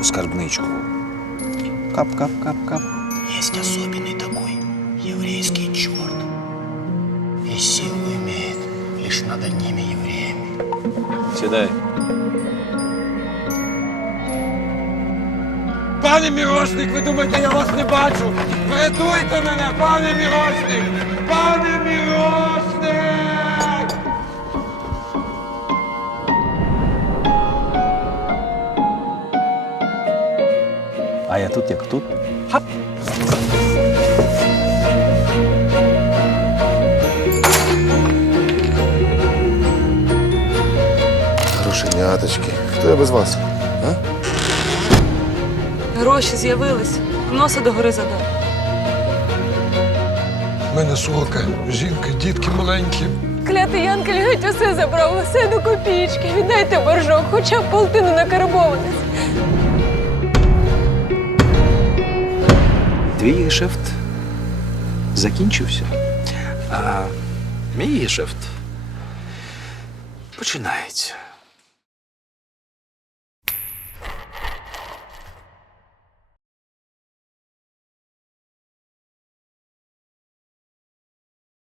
у скарбничку. Кап-кап-кап-кап. Есть особенный такой еврейский черт. И силу имеет лишь над одними евреями. Сідай. Пане Мірошник, ви думаєте, я вас не бачу? Врятуйте мене, пане Мірошник! Пане Мірошник! А я тут як тут. Грошеняточки. Хто я без вас? А? Гроші з'явились. Носа до гори задав. У мене сорока, жінка, дітки маленькі. Клятий Янкель геть усе забрав, усе до копійки. Віддайте боржок, хоча б полтину на Твій гешефт закінчився. А мій гешефт починається.